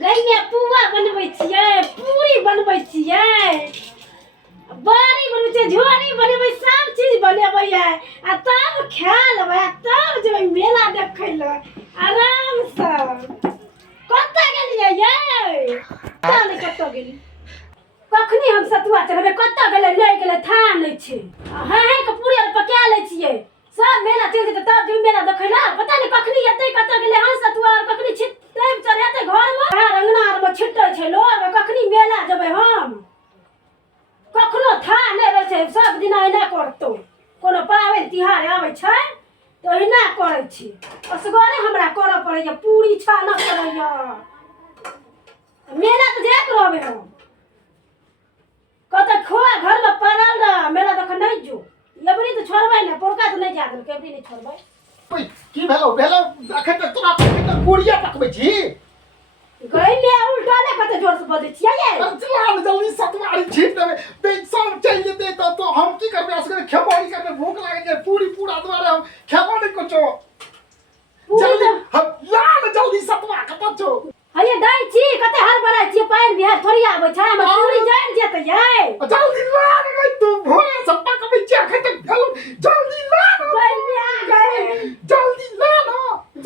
गई में पुआ बनबै छियै, पूरी बनबै छियै, बड़ी बनबै छियै, झोरी बनबै, सब चीज बनबै है। आ तब खा लेबै, तब जेबै मेला देखै लए आराम से। कतऽ गेलियै ये? कतऽ गेली? कखनी हम सतुआ चढ़ेबै, कतऽ गेलै नहि गेलै था नहि छै। हाय के पूरी आर पका लै छियै, सब मेला चलि जेतै तब जेबै मेला देखै लए। पता नहि कखनी एतै, कतऽ गेलै हन सतुआ आर, कखनी छिटतै चढ़ेतै घर में। अंगना आर में छिटै छै लोग, कखनी मेला जेबै हम? कखनो था नहि रहै छै, सब दिन एना करतौ। कोनो पाबनि तिहार आबै छै तऽ ओहिना करै छी। असगरे हमरा करऽ पड़ैया, पूरी छानऽ पड़ैया। मेला तऽ जाइत रहबै हम। कतऽ खोआ घर में पड़ल रह, मेला देख नहीं जो। एबरी तो छोड़बै ने, पोरका तो नहीं जा देलकै, एबरी नहीं छोड़बै। ओइ की भेलौ अखन तक तोरा पूरिया पकबै छी। गई ले उल्टा ले कते जोर से बजै छियै ये। चल जल्दी सतुआरी छीट देबै, बेसन चल जेतै तो हम की करबै? असगरे खेबो नहीं करबै, भूख लागे छै, पूरी पूरा दुआरे हम खेबो नहीं कुछो। जल्दी हम ला न जल्दी सतुआ कतऽ छौ? हये दै छी, कते हड़बड़ाइ छियै, पानि बिहार थोड़ी आबै छै, हम पूरी जरि जेतै ये। जल्दी ला न तू भोरे से पकबै छी, अखन तक भेलौ, जल्दी ला न। गई जल्दी ला न।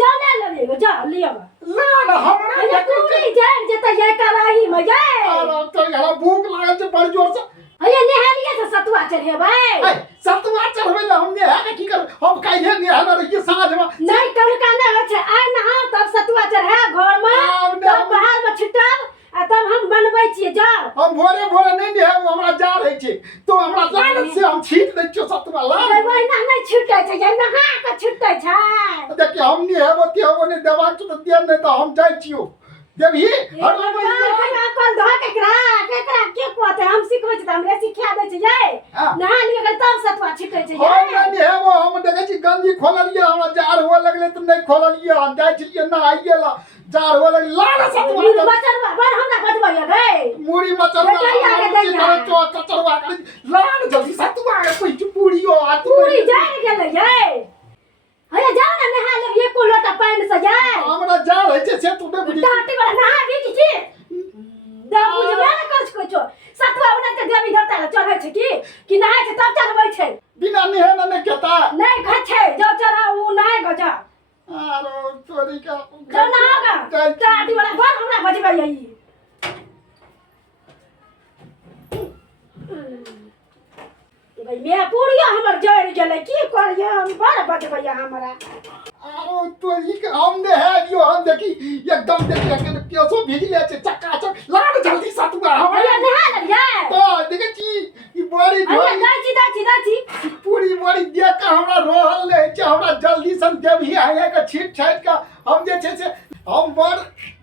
जा ले ले जा लिया ला न हमरा पूरी जरि जेतै ये कराही में ये। अरे तोरा भूख लागल छै बड़ जोर से। हये नहालिए से सतुआ चढ़ेबै। सतुआ चढ़बै ले हम नहा के की करबै? हम काल्हे नहाना रहिए साँझ में। नहीं कलका नहीं होइ छै, आइ नहाओ तब सतुआ चढ़ाएब घर में, तब बाहर में छिटब आ तब हम बनबै छियै। जाओ हम भोरे भोरे नहीं नहाएब, हमरा जा रहै छै तो हमरा लानत से हम छीट दै छियो सतुआ ला। ओहिना नहीं छिटै छै, ये नहा के छिटै छै। देखिए हम नहाएबो तेहो नहीं देबाक तो दे, नहीं तो हम जाइ छियो देबही। कल धो केकरा के कहते हम सिखबै छी, हमरे सिखा दै छै ये। नहा लियो तब सतुआ छिटै छै ये। हम नहीं नहाएबो, हम देखै छी गंजी खोललिए, हमरा जार हुआ लगले तो नहीं खोललिए, हम जाइ छियै नहाइए ला, जार हुआ लगले ला रे सतुआ। मुड़ी मचरवा बड़ हमरा बजबै ये गई, मुड़ी मचरवा करे कचरवा करे ला न जल्दी सतुआ के कोई पूरियो आ पूरी जरि गेलै ये। हये जाओ ना नहा लेब एको लोटा पानि से ये। हमरा जार होइ छै से तू नहीं बुझी। टाटी वाला नहा भी की दा बुझबे न कर छ कुछो। सतुआ बनाते देवी देवता ले चढ़ै छै कि नहाय छै तब चढ़बै छै। बिना नहाना नहीं खेता नहीं खा छै, जो चढ़ाऊ नहाय गजा। आरो तोरी का जो नहागा टाटी वाला बड़ हमरा बजबै यही। भाई मैं पूरिया हमर जड़ गेलै, की करिए हम बड़ बजबै हमरा। आरो तोरी का हम नहाइयो, हम देखी एकदम देखिए के केसो भिजले छै चकाचक। ला न जल्दी सतुआ हम भैया नहा लेलिए तो देखै छी ई बड़ी भैया दाची पूरी बड़ी देख के हमरा रोहल नहीं छै। हमरा जल्दी सन देबही आया के छीट छाट के हम जे छै से हम बड़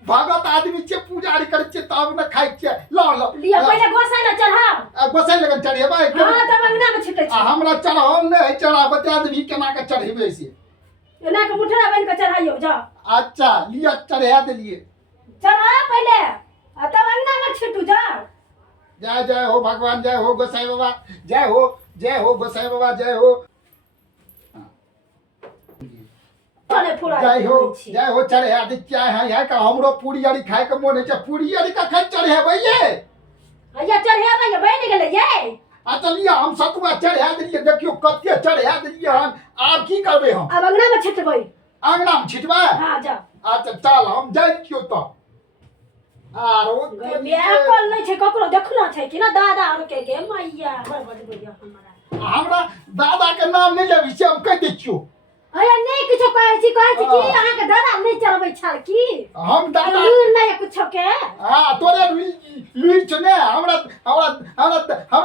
भगत आदमी छै, पूजा करे छै तब न खाइ छै। ला लिया पहले गोसाई ल चढ़ाब, गोसाई लगन चढ़ेबै। हां तब अंगना में छिटै छै। हमरा चढ़ाओ नहीं चढ़ा बता देबही केना के चढ़ेबै से। एना के मुठरा बन के चढ़ाइयो जा। अच्छा लिया चढ़ा देलिए, चढ़ा पहले आ तब अंगना में छिटू जा। जय जय हो भगवान, जय हो गोसाई बाबा, जय हो गोसाई बाबा, जय हो जय हो। चढ़ा दे क्या है का हमरो पूरी आरी खाए के मन है, पूरी आरी का खाए चढ़ेबै ये। भैया चढ़ेबै ये बन गेलै ये। अच्छा लिया हम सतुआ चढ़ा देलिए, देखियो कते चढ़ा देलिए हम। आब की करबै हम? अब अंगना में छिटबै। अंगना में छिटबै? हां जा। अच्छा चल हम जाइ छियो त। आरो कल नहीं छै ककरो देखना छै कि ना दादा और के मैया बड़ बजबै ये हमरा। हमरा दादा के नाम नहीं लेबी से हम कह दै छियो। अरे नहीं किछो कहै छी कि अहाँ के दादा नहीं चढ़बै छल की? हम दादा लूर नहीं कुछो के। हां तोरे लुई छ ने, हमरा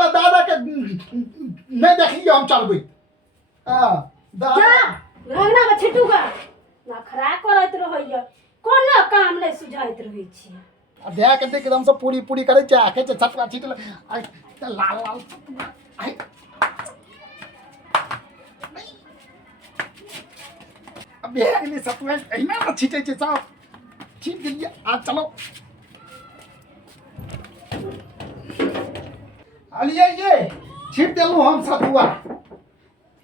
दादा के नहीं देखलिए हम चढ़बै। हां दादा अंगना में छिटूगा ना खरा करैत रहैया, कोनो काम नहीं सुझाइत रहै छी। देख के एकदम से पूरी पूरी करे छै, आखे छै सतुआ छीट लाल लाल आई अब ये नहीं सतुआ एना न छीटे छै सब छीट दिलिए। आ चलो अलिए ये छीट देलू हम सतुआ।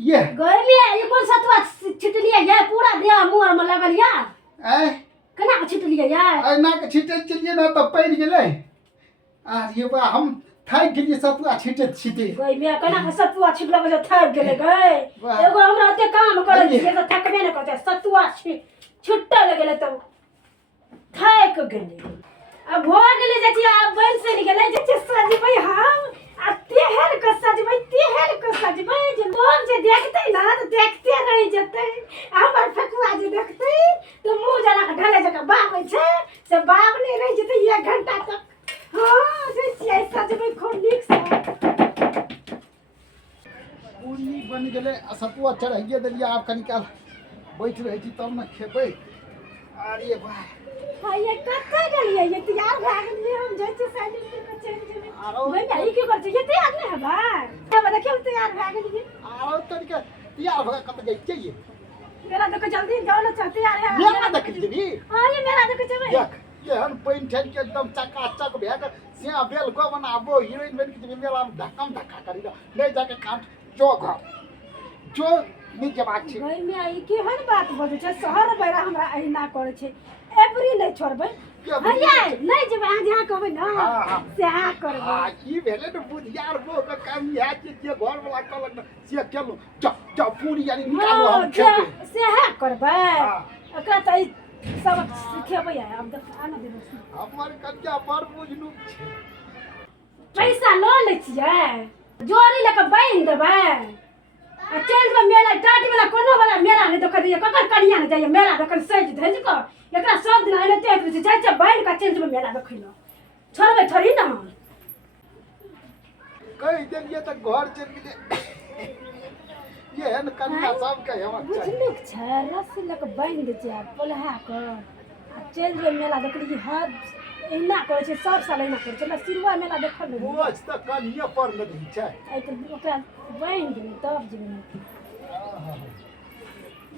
ये घर में ये कौन सतुआ छिटलिए ये पूरा देह मुंह में लगल या? केना के छिटलियै यार एना के छीटे चलिए ना तो पड़ गेले आ ये बा हम थाक गेलिए सतुआ छीटे छीटे गई मैं केना के सतुआ छिटला बजे थाक गेले गई एगो हमरा ओते काम करे छियै त थकबे न करते सतुआ छुट्टा लगेले त थाक गेले अब हो गेले जति अब बन से निकले जति सजबै हम आ तेहर के सजबै जे लोग जे देखते ना तो देखते रह जते हमर फकुआ जे देखते तो मुंह जना के ढले जका बाबै छै से बाब नहीं रह जते 1 घंटा तक हां से छियै सजबै खूब नीक से पूरी बन गेले सतुआ चढ़ाइए देलिए आप कनी काल बैठ रहे छी तब न खेबै अरे भाई हां ये कत्ते गेलिए ये तैयार भ गेलिए हम जाइ छी साइड में चल जेबै भाई भाई की कर छी ये तैयार नहीं है भाई अब देखियो तैयार भ गेलिए आओ तनिक तैयार भ कत गई चाहिए मेरा देखो जल्दी जाओ ना चलते यार मेरा देख लीजिए हां ये मेरा देखो चले देख ये हन पैन ठेल के एकदम चकाचक भए के सिया बेल को बनाबो हीरोइन बन के मेला में धक्का करी ले जाके काट जो घर जो नीचे बात छै भाई मैं आई के हर बात बजे छै शहर बेरा हमरा अहिना करे छै एवरी नहीं छोड़बै हइया नहीं जेबै अहाँ जहाँ कहबै ना सेहा करबै हां ई भेले न बुधियार बो के काम इहा छै जे घर वाला कहलक न से केलु जा पूरी यानी निकालो हम खेबै सेहा करबै एकरा त सबक सिखेबै अब देख आना देबै हमर कन्या बड़ बुझनु छै पैसा ल ले छियै जोरी लेके बांध देबै आ चल जेबै मेला टाटी वाला कोनो वाला मेला नहीं देख दिए ककर कनिया नहीं जाइए मेला देख सज धज को एकरा सब दिन आइले तेज छै जाय बांध के चल जेबै मेला देखै ल छोड़बै थोड़ी ना हम कहि देलिए त घर चल गेले ये हन कन्या सब के हम बुझलुक छै रस्सी लेके बांध दे छै पोलहा के आ चल जेबै मेला देखली हर एना करे छै सब साल एना करे छै ना सिरवा मेला देखल नहीं रोज त कनिया पर नहीं छै आई तो ओकरा बांध देबै तब जेबै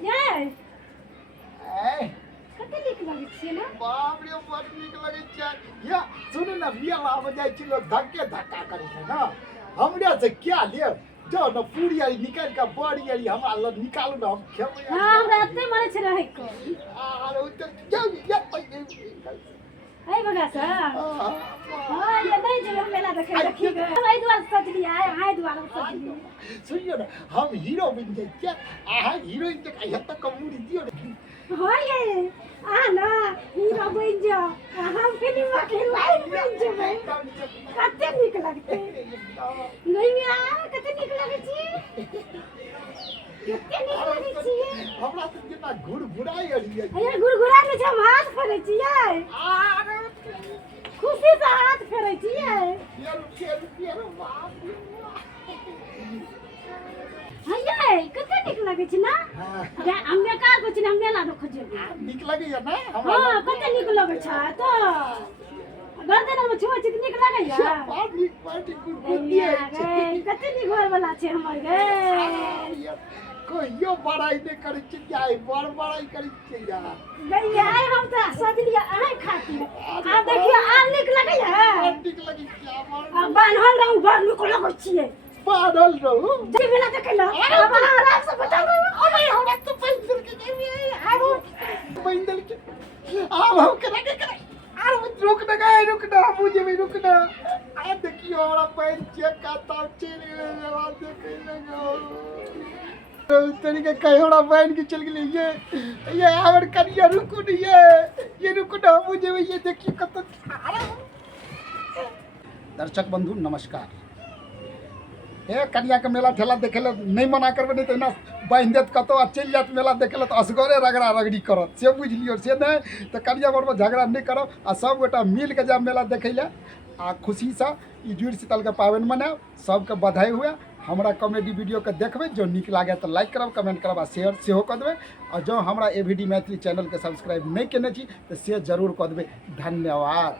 ये ए कते नीक लागै छै ना बाप रे बड़ नीक लगे छै या सुन न मेला में जाय छी लोग धक्का करे छै ना हमरा से क्या ले जो न पूरी आरी निकाल के बड़ी आरी हमरा ल निकालू न हम खेबै हां हमरा एते मरे छै रहै को आरो त जाऊ या है बगा सा हां ये नहीं जेबै मेला देखे देखी गए आई दुआर सजली आई दुआर सजली सुनियो न हम हीरो बन जाय क्या आ हीरोइन के कहिया तक कमूरी दियो न हां ये आ ना हीरो बन जाओ हम फिल्म के लाइन बन जेबै कते नीक लगते नहीं मेरा कते नीक लागे छी कते नीक लागे छी हमरा त जेना घुरघुराई अलिए अरे गुरगुरा में हम हाथ फेरे छियै अरे खुशी से हाथ फेरे छियै फेर बाप हइये कते नीक लागे छै ना अरे हमे का कहै छी हम मेला देख जेबै नीक लगैया ना हमरा हां कते नीक लागे छै तो गर्दन में छुआ छी नीक लागैया बाप नीक पार्टी गुरगुरिया कते नीक घर वाला छै हमर गे कोइयो बड़ाई नहीं करै छी जाय बड़ बड़ाई करै छी यार गैया आइ हम त सजलिया अहाँ खातिर आ देखियो आ नीक लगैया नीक लगै छै आ बान्हल रहू बड़ नीक लगै छियै बादल रहू जे मेला देखे ला अब आराम से बताओ अबे हमरा तो पैदल के जेबी आरो पैदल के आब हम करे आरो रुक ना मुझे भी रुक ना आ देखियो हमरा पैर चेक का तब चल गेला देखे लगा तरीके कहोड़ा बैठ के चल गेले ये हमर कनिया रुकू नहीं ये रुकू ना मुझे ये देखिए कत दर्शक बंधु नमस्कार ए कनिया के मेला ठेला देखे ले नहीं मना करबे नहीं तो ना बांध देत कतो आ चल जात मेला देखे ले तो असगरे रगड़ा रगड़ी करत से बुझ लियो से नहीं तो कनिया बर में झगड़ा नहीं करो आ सब गोटा मिल के जा मेला देखे ले आ खुशी से ई जुड़ शीतल के पावन मनाओ सबके बधाई हुए हमरा कॉमेडी वीडियो के देखबे जो निक लागे तो लाइक करब कमेंट करब आ शेयर सेहो कर देबे और जो हमरा एवीडी मैथिली चैनल के सब्सक्राइब नहीं केने छी तो से जरूर कर देबे धन्यवाद।